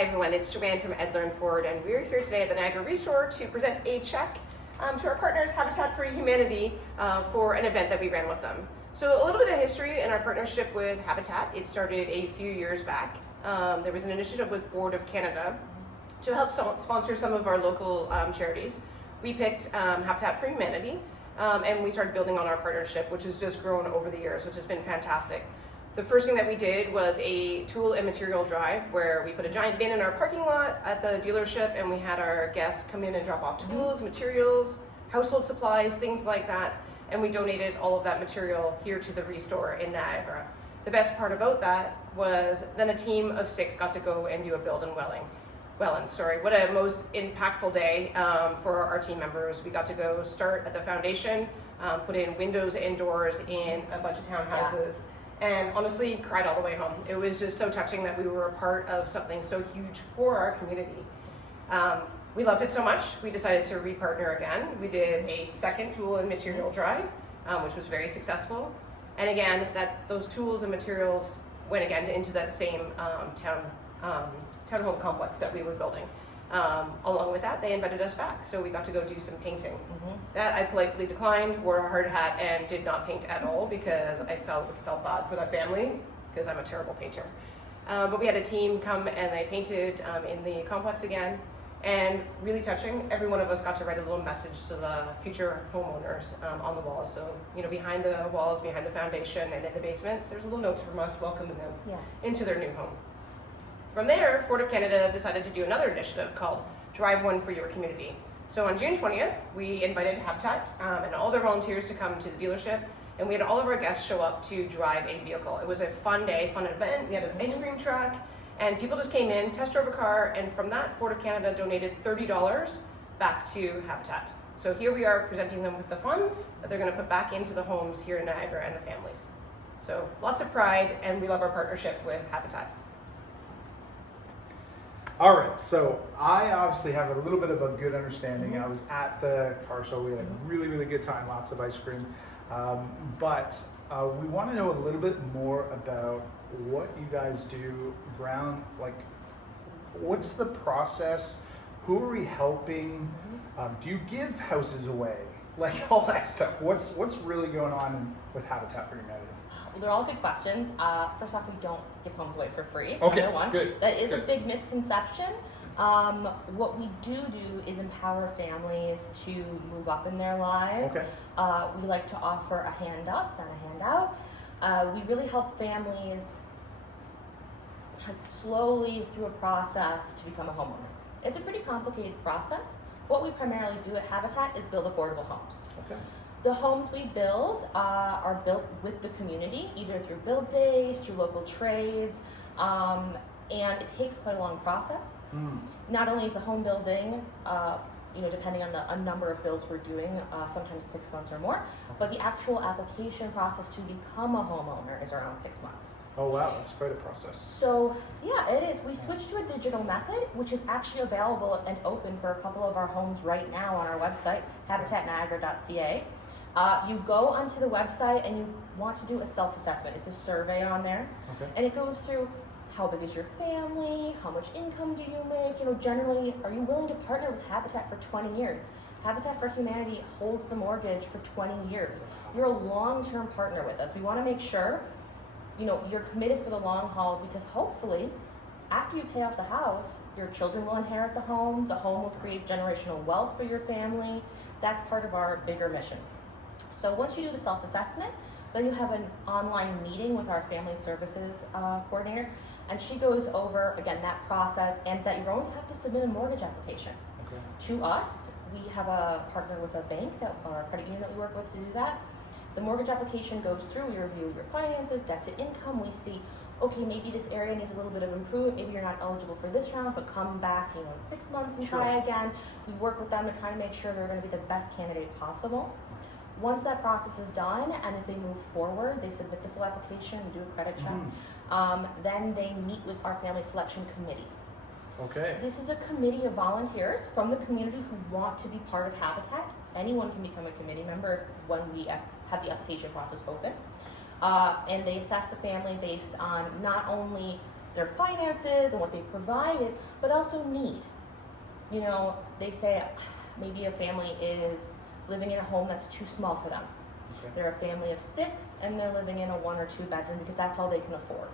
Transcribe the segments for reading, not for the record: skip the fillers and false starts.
Hi everyone, it's Joanne from Edler and Ford, and we're here today at the Niagara Restore to present a check to our partners Habitat for Humanity for an event that we ran with them. So a little bit of history in our partnership with Habitat. It started a few years back. There was an initiative with Ford of Canada to help sponsor some of our local charities. We picked Habitat for Humanity and we started building on our partnership, which has just grown over the years, which has been fantastic. The first thing that we did was a tool and material drive where we put a giant bin in our parking lot at the dealership and we had our guests come in and drop off tools, materials, household supplies, things like that. And we donated all of that material here to the Restore in Niagara. The best part about that was then a team of 6 got to go and do a build in Welland. What a most impactful day for our team members. We got to go start at the foundation, put in windows and doors in a bunch of townhouses. And honestly, cried all the way home. It was just so touching that we were a part of something so huge for our community. We loved it so much, we decided to repartner again. We did a second tool and material drive, which was very successful. And again, those tools and materials went again into that same townhome complex that we were building. Along with that, they invited us back, so we got to go do some painting. That I politely declined, wore a hard hat, and did not paint at all because I felt bad for the family because I'm a terrible painter. But we had a team come and they painted in the complex again, and really touching. Every one of us got to write a little message to the future homeowners on the walls. So, behind the walls, behind the foundation, and in the basements, there's a little note from us welcoming them into their new home. From there, Ford of Canada decided to do another initiative called Drive One for Your Community. So on June 20th, we invited Habitat and all their volunteers to come to the dealership, and we had all of our guests show up to drive a vehicle. It was a fun day, fun event. We had an ice cream truck, and people just came in, test drove a car, and from that, Ford of Canada donated $30 back to Habitat. So here we are presenting them with the funds that they're gonna put back into the homes here in Niagara and the families. So lots of pride, and we love our partnership with Habitat. All right, so I obviously have a little bit of a good understanding. I was at the car show. We had a really, really good time, lots of ice cream. But we want to know a little bit more about what you guys do, what's the process? Who are we helping? Do you give houses away? Like all that stuff. What's really going on with Habitat for Humanity? Well, they're all good questions. First off, we don't give homes away for free. Okay, number one. Good. That is good. a big misconception. What we do is empower families to move up in their lives. Okay. We like to offer a hand up, not a handout. We really help families slowly through a process to become a homeowner. It's a pretty complicated process. What we primarily do at Habitat is build affordable homes. Okay. The homes we build are built with the community, either through build days, through local trades, and it takes quite a long process. Not only is the home building, depending on a number of builds we're doing, sometimes 6 months or more, but the actual application process to become a homeowner is around 6 months. Oh wow, that's quite a process. So yeah, it is. We switched to a digital method, which is actually available and open for a couple of our homes right now on our website, habitatniagara.ca. You go onto the website and you want to do a self-assessment. It's a survey on there, and it goes through how big is your family, how much income do you make, generally, are you willing to partner with Habitat for 20 years? Habitat for Humanity holds the mortgage for 20 years. You're a long-term partner with us. We want to make sure, you're committed for the long haul, because hopefully, after you pay off the house, your children will inherit the home will create generational wealth for your family. That's part of our bigger mission. So once you do the self-assessment, then you have an online meeting with our family services coordinator, and she goes over, again, that process, and that you're going to have to submit a mortgage application. To us. We have a partner with a bank or a credit union that we work with to do that. The mortgage application goes through, we review your finances, debt to income, we see, okay, maybe this area needs a little bit of improvement, maybe you're not eligible for this round, but come back, in 6 months and try again. We work with them to try to make sure they're going to be the best candidate possible. Once that process is done, and if they move forward, they submit the full application, we do a credit check, then they meet with our family selection committee. Okay. This is a committee of volunteers from the community who want to be part of Habitat. Anyone can become a committee member when we have the application process open. And they assess the family based on not only their finances and what they've provided, but also need. You know, they say maybe a family is living in a home that's too small for them. Okay. They're a family of 6 and they're living in a 1 or 2 bedroom because that's all they can afford.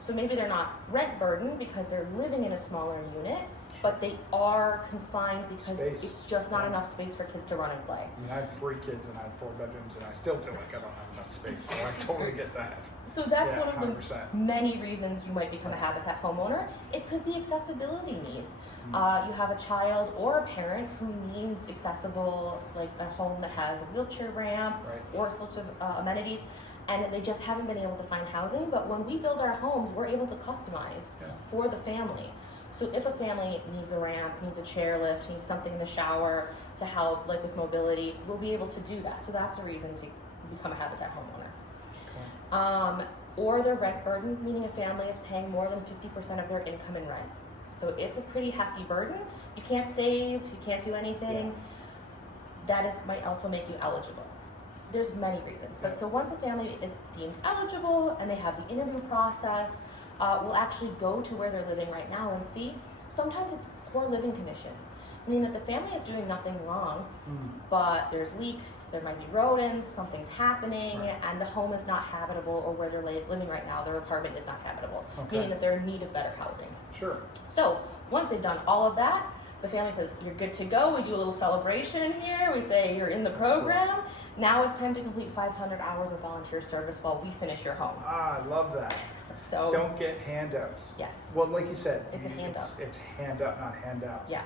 So maybe they're not rent burdened because they're living in a smaller unit, but they are confined because Space. it's just not enough space for kids to run and play. I mean, I have 3 kids and I have 4 bedrooms, and I still feel like I don't have enough space. So I totally get that. So that's Yeah, one of 100%. the many reasons you might become a Habitat homeowner. It could be accessibility needs. You have a child or a parent who needs accessible, like a home that has a wheelchair ramp Right. or sorts of amenities, and they just haven't been able to find housing. But when we build our homes, we're able to customize Yeah. for the family. So if a family needs a ramp, needs a chairlift, needs something in the shower to help, like with mobility, we'll be able to do that. So that's a reason to become a Habitat homeowner. Okay. Or they're rent burdened, meaning a family is paying more than 50% of their income in rent. So it's a pretty hefty burden. You can't save, you can't do anything. That might also make you eligible. There's many reasons, but Yeah. so once a family is deemed eligible and they have the interview process, we'll actually go to where they're living right now and see. Sometimes it's poor living conditions, meaning that the family is doing nothing wrong, but there's leaks, there might be rodents, something's happening, Right. and the home is not habitable, or where they're living right now, their apartment is not habitable, Okay. meaning that they're in need of better housing. Sure. So once they've done all of that, the family says, you're good to go. We do a little celebration in here. We say you're in the program. Now it's time to complete 500 hours of volunteer service while we finish your home. Ah, I love that. So Don't get handouts. yes. Well, like you said, It's a handout. It's handout, not handouts. Yeah.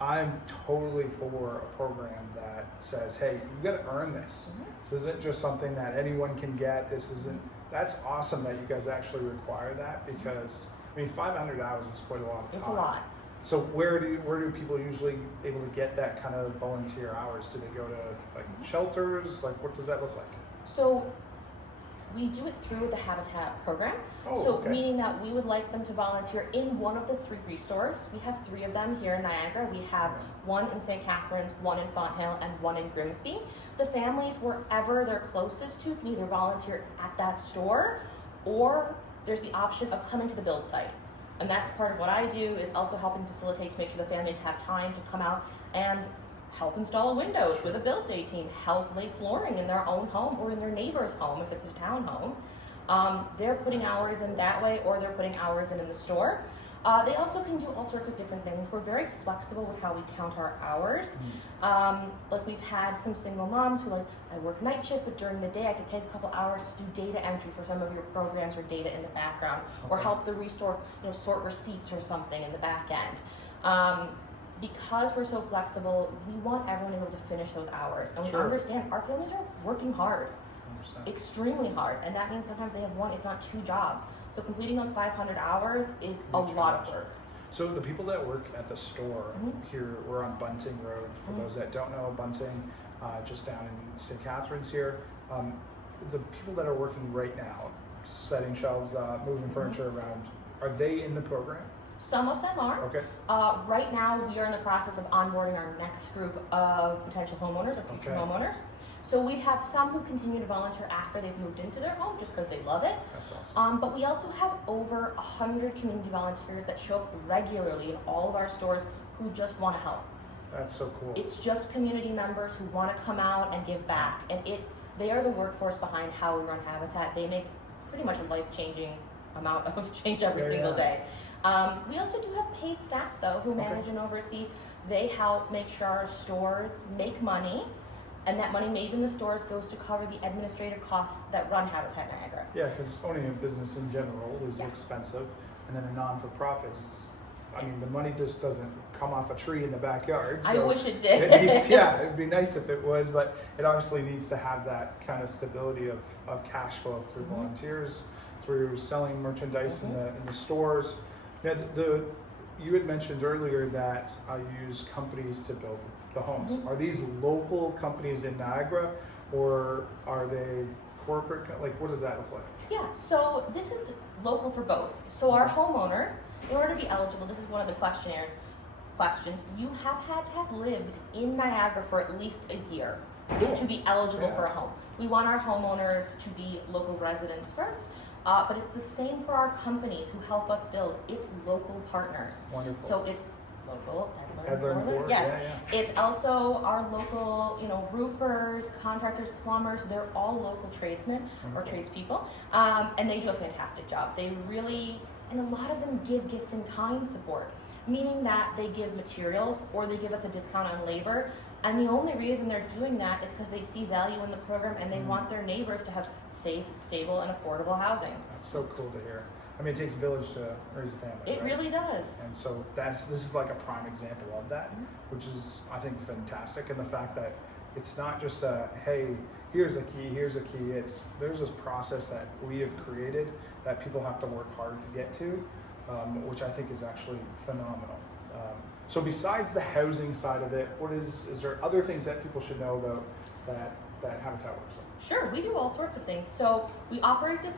I'm totally for a program that says, hey, you got to earn this. Mhm. This isn't just something that anyone can get. This isn't. That's awesome that you guys actually require that, because I mean, 500 hours is quite a lot of time. It's a lot. So where do people usually able to get that kind of volunteer hours? Do they go to like shelters? Like, what does that look like? So we do it through the Habitat program. Oh, So okay. meaning that we would like them to volunteer in one of the 3 restores. We have 3 of them here in Niagara. We have one in St. Catharines, one in Fonthill, and one in Grimsby. The families, wherever they're closest to, can either volunteer at that store, or there's the option of coming to the build site. And that's part of what I do, is also helping facilitate to make sure the families have time to come out and help install windows with a build day team, help lay flooring in their own home or in their neighbor's home if it's a town home. They're putting hours in that way, or they're putting hours in the store. They also can do all sorts of different things. We're very flexible with how we count our hours. Like we've had some single moms who like, I work night shift, but during the day I could take a couple hours to do data entry for some of your programs or data in the background, or Okay. help the restore, sort receipts or something in the back end. Because we're so flexible, we want everyone able to finish those hours. And we Sure. understand our families are working hard, 100%. extremely hard, and that means sometimes they have 1, if not 2 jobs. So completing those 500 hours is a Huge lot of challenge. work. So the people that work at the store Mhm. here, we're on Bunting Road. For Mhm. those that don't know, Bunting, just down in St. Catharines here. The people that are working right now, setting shelves up, moving furniture around, are they in the program? Some of them are. Okay. Right now, we are in the process of onboarding our next group of potential homeowners or future Okay. homeowners. So we have some who continue to volunteer after they've moved into their home just because they love it. That's awesome. But we also have over 100 community volunteers that show up regularly in all of our stores who just want to help. That's so cool. It's just community members who want to come out and give back, and they are the workforce behind how we run Habitat. They make pretty much a life-changing amount of change every Yeah, single yeah. day. We also do have paid staff though who Okay. manage and oversee. They help make sure our stores make money, and that money made in the stores goes to cover the administrative costs that run Habitat Niagara. Yeah, because owning a business in general is Yes. expensive, and then a non-for-profit is, I mean, the money just doesn't come off a tree in the backyard. I So wish it did. it needs, yeah, it'd be nice if it was, but it obviously needs to have that kind of stability of cash flow through Mhm. volunteers, through selling merchandise Mhm. in the stores. Now, you had mentioned earlier that I use companies to build the homes. Mhm. Are these local companies in Niagara, or are they corporate? Like, what does that look like? Yeah, so this is local for both. So our homeowners, in order to be eligible, this is one of the questions, you have had to have lived in Niagara for at least a year Cool. to be eligible Yeah. for a home. We want our homeowners to be local residents first. But it's the same for our companies who help us build. It's local partners. Wonderful. So it's local, Edler and Ford, yes. yeah. It's also our local, roofers, contractors, plumbers. They're all local tradesmen or tradespeople, and they do a fantastic job. They really, and a lot of them give gift in kind support, meaning that they give materials or they give us a discount on labor. And the only reason they're doing that is because they see value in the program and they want their neighbors to have safe, stable, and affordable housing. That's so cool to hear. I mean, it takes a village to raise a family. It right? really does. And so this is like a prime example of that, which is, I think, fantastic. And the fact that it's not just a, hey, here's a key, there's this process that we have created that people have to work hard to get to, which I think is actually phenomenal. So besides the housing side of it, is there other things that people should know about that Habitat works on? Sure, we do all sorts of things. So we operate the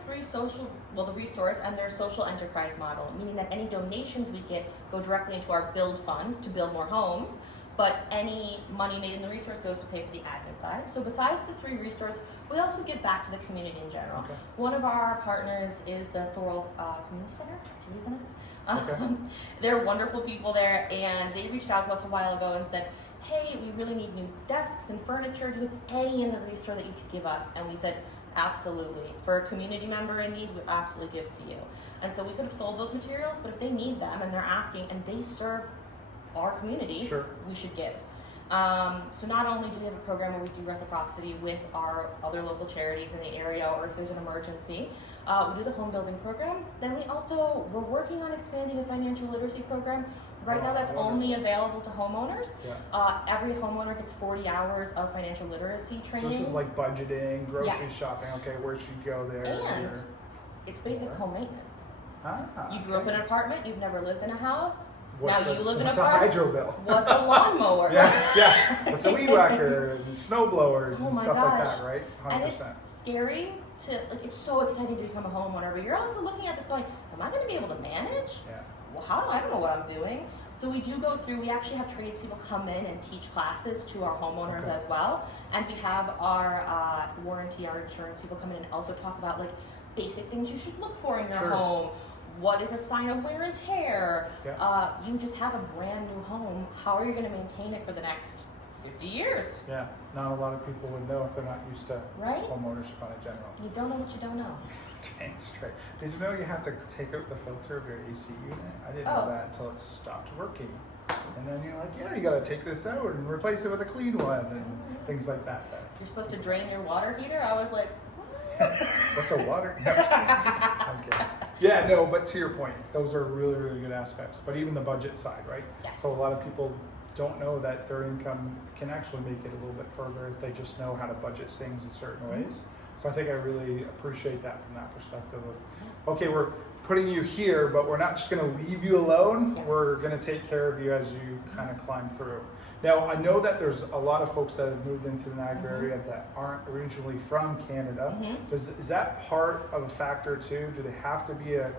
the restores and their social enterprise model, meaning that any donations we get go directly into our build fund to build more homes, but any money made in the restores goes to pay for the admin side. So besides the 3 restores, we also give back to the community in general. Okay. One of our partners is the Thorold Community Center, TV Center. Okay. They're wonderful people there, and they reached out to us a while ago and said, hey, we really need new desks and furniture. Do you have any in the restore that you could give us? And we said, absolutely. For a community member in need, we absolutely give to you. And so we could have sold those materials, but if they need them and they're asking and they serve our community, Sure. we should give. So not only do we have a program where we do reciprocity with our other local charities in the area, or if there's an emergency, we do the home building program. Then we're working on expanding the financial literacy program. Right now that's Wonderful. only available to homeowners. Yeah. Every homeowner gets 40 hours of financial literacy training. So this is like budgeting, grocery Yes. shopping, okay, where should you go there? And here. it's basic home maintenance. Ah, You grew up in an apartment, you've never lived in a house. What's now you live in a what's a apartment. hydro bill? What's a lawnmower? Yeah. What's a weed whacker and snow blowers Oh and my stuff like gosh. that, right? 100%. And it's scary to, it's so exciting to become a homeowner, but you're also looking at this going, am I going to be able to manage? Yeah. Well, I don't know what I'm doing. So we do go through, we actually have tradespeople come in and teach classes to our homeowners Okay. as well. And we have our warranty, our insurance people come in and also talk about like basic things you should look for in your Sure. home. What is a sign of wear and tear? Yeah. You just have a brand new home. How are you going to maintain it for the next 50 years? Yeah. Not a lot of people would know if they're not used to Right? homeownership on a general. You don't know what you don't know. Dang straight. Did you know you have to take out the filter of your AC unit? I didn't Oh. know that until it stopped working. And then you're like, yeah, you gotta take this out and replace it with a clean one and things like that. You're supposed to drain your water heater? I was like, What's a water? No, I'm just kidding. I'm kidding. Yeah, no, but to your point, those are really, really good aspects. But even the budget side, right? Yes. So a lot of people don't know that their income can actually make it a little bit further if they just know how to budget things in certain ways. So I think I really appreciate that from that perspective of, okay, we're putting you here, but we're not just gonna leave you alone. Yes. We're gonna take care of you as you kind of climb through. Now, I know that there's a lot of folks that have moved into the Niagara area that aren't originally from Canada. Is that part of a factor too? Do they have to be a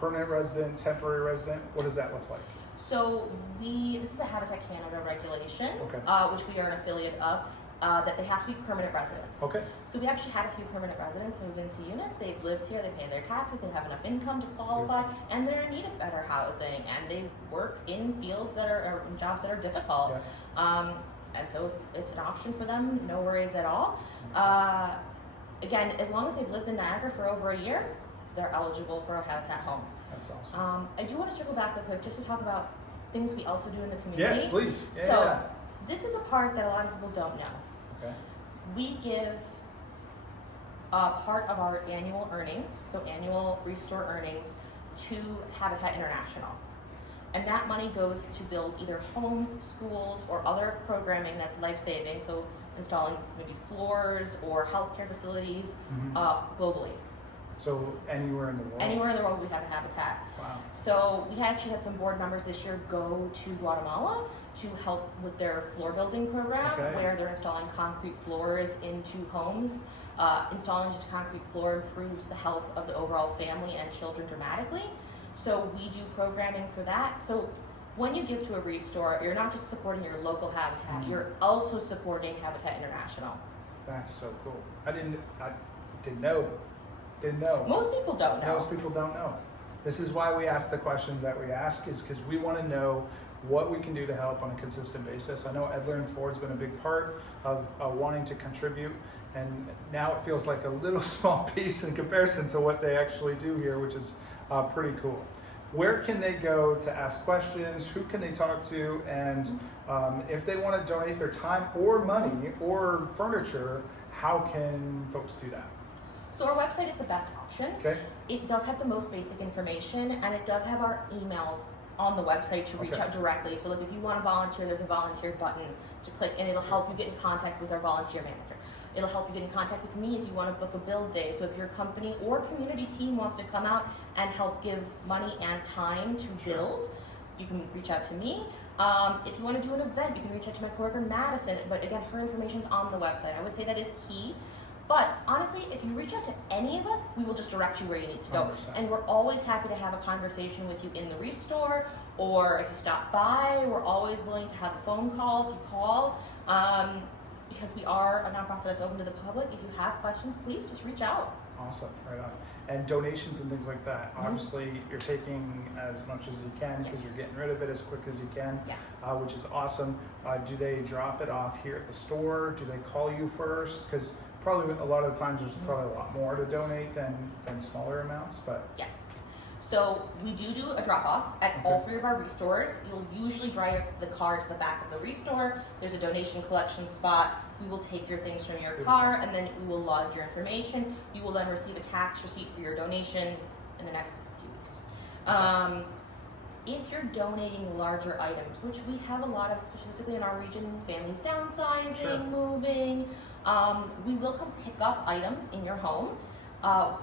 permanent resident, temporary resident? What does that look like? so this is a Habitat Canada regulation, Okay. which we are an affiliate of, that they have to be permanent residents. Okay. So we actually had a few permanent residents move into units. They've lived here, they pay their taxes, they have enough income to qualify, and they're in need of better housing, and they work in fields that are in jobs that are difficult. Yeah. And so it's an option for them, no worries at all. Again, as long as they've lived in Niagara for over a year, they're eligible for a Habitat home. That's awesome. I do want to circle back real quick just to talk about things we also do in the community. Yes, please. Yeah. So this is a part that a lot of people don't know. Okay. We give part of our annual earnings, so annual restore earnings, to Habitat International. And that money goes to build either homes, schools, or other programming that's life-saving, so installing maybe floors or healthcare facilities globally. So anywhere in the world? Anywhere in the world we have a Habitat. Wow. So we actually had some board members this year go to Guatemala to help with their floor building program, Okay. where they're installing concrete floors into homes. Installing just a concrete floor improves the health of the overall family and children dramatically. So we do programming for that. So when you give to a restore, you're not just supporting your local Habitat, you're also supporting Habitat International. That's so cool. I didn't know Didn't know. Most people don't know. Most people don't know. This is why we ask the questions that we ask, is because we want to know what we can do to help on a consistent basis. I know Edler and Ford's been a big part of wanting to contribute, and now it feels like a little small piece in comparison to what they actually do here, which is pretty cool. Where can they go to ask questions? Who can they talk to? And if they want to donate their time or money or furniture, how can folks do that? So our website is the best option. Okay. It does have the most basic information, and it does have our emails on the website to reach Okay. out directly. So like if you want to volunteer, there's a volunteer button to click, and it'll help you get in contact with our volunteer manager. It'll help you get in contact with me if you want to book a build day. So if your company or community team wants to come out and help give money and time to build, you can reach out to me. If you want to do an event, you can reach out to my coworker Madison. But again, her information's on the website. I would say that is key. But honestly, if you reach out to any of us, we will just direct you where you need to go. 100%. And we're always happy to have a conversation with you in the Restore, or if you stop by, we're always willing to have a phone call if you call. Because we are a nonprofit that's open to the public. If you have questions, please just reach out. Awesome, right on. And donations and things like that. Mhm. Obviously, you're taking as much as you can because Yes. you're getting rid of it as quick as you can, Yeah. which is awesome. Do they drop it off here at the store? Do they call you first? Because probably a lot of the times there's probably a lot more to donate than smaller amounts, but Yes. So we do a drop off at Okay. all 3 of our Restores. You'll usually drive the car to the back of the Restore. There's a donation collection spot. We will take your things from your car, and then we will log your information. You will then receive a tax receipt for your donation in the next few weeks. If you're donating larger items, which we have a lot of specifically in our region, families downsizing, Sure. moving, we will come pick up items in your home.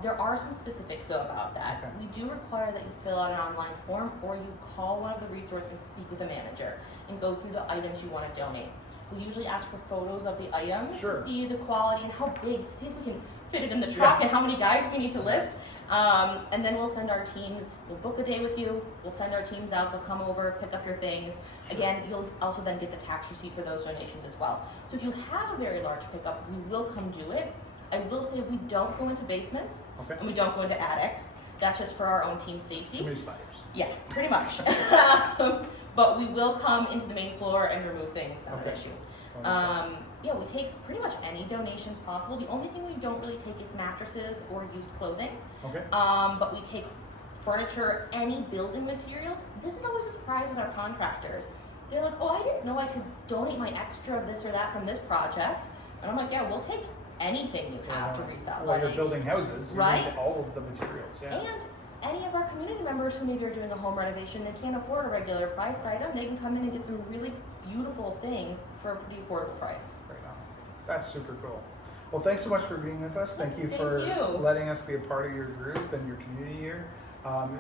There are some specifics though about that. Okay. We do require that you fill out an online form, or you call one of the Resources and speak with a manager and go through the items you want to donate. We usually ask for photos of the items Sure. to see the quality and how big, to see if we can fit it in the truck and how many guys we need to lift. And then we'll send our teams, we'll book a day with you, we'll send our teams out, they'll come over, pick up your things. Again, you'll also then get the tax receipt for those donations as well. So if you have a very large pickup, we will come do it. I will say we don't go into basements, okay. and we don't go into attics. That's just for our own team's safety. Too many spiders. Yeah, pretty much. But we will come into the main floor and remove things, not Okay. an issue. Yeah, we take pretty much any donations possible. The only thing we don't really take is mattresses or used clothing. Okay. But we take furniture, any building materials. This is always a surprise with our contractors. They're like, oh, I didn't know I could donate my extra of this or that from this project. And I'm like, yeah, we'll take anything you have to resell. Well, you're Like, building houses. You Right? need all of the materials. Yeah. and any of our community members who maybe are doing a home renovation, they can't afford a regular price item, they can come in and get some really beautiful things for a pretty affordable price. Right on. That's super cool. Well, thanks so much for being with us. Thank you Thank for you. letting us be a part of your group and your community here.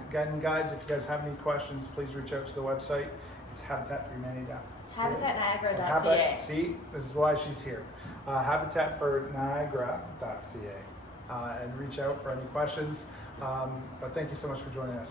Again, guys, if you guys have any questions, please reach out to the website. It's habitatforhumanity.ca. HabitatNiagara.ca. See, this is why she's here. Habitatforniagara.ca. And reach out for any questions. But thank you so much for joining us.